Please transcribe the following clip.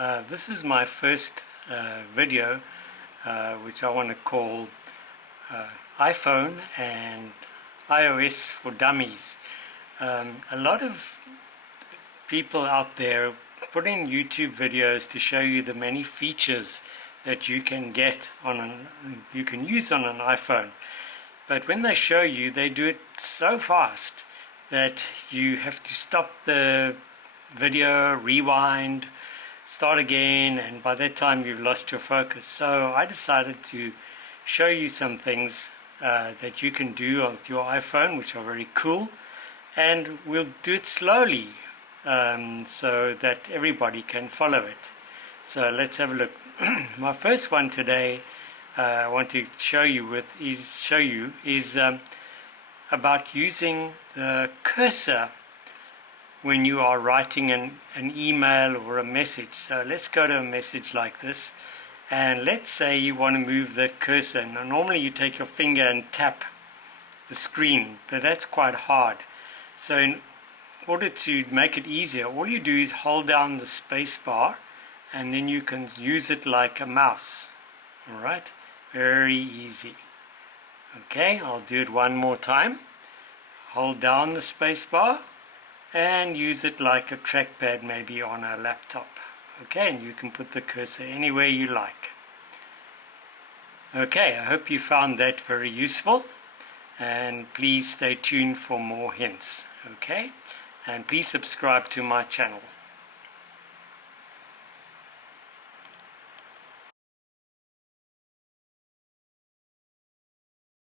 This is my first video which I want to call iPhone and iOS for Dummies. A lot of people out there put in YouTube videos to show you the many features that you can get you can use on an iPhone, but when they show you, they do it so fast that you have to stop the video, rewind, start again, and by that time you've lost your focus. So I decided to show you some things that you can do with your iPhone, which are very cool, and we'll do it slowly so that everybody can follow it. So let's have a look. My first one today I want to show you is about using the cursor when you are writing an email or a message. So let's go to a message like this, and let's say you want to move the cursor. Now normally you take your finger and tap the screen, but that's quite hard. So in order to make it easier, all you do is hold down the space bar, and then you can use it like a mouse. Alright, very easy. Okay, I'll do it one more time. Hold down the space bar and use it like a trackpad, maybe on a laptop. Okay, and you can put the cursor anywhere you like. Okay, I hope you found that very useful, and please stay tuned for more hints. Okay, and please subscribe to my channel.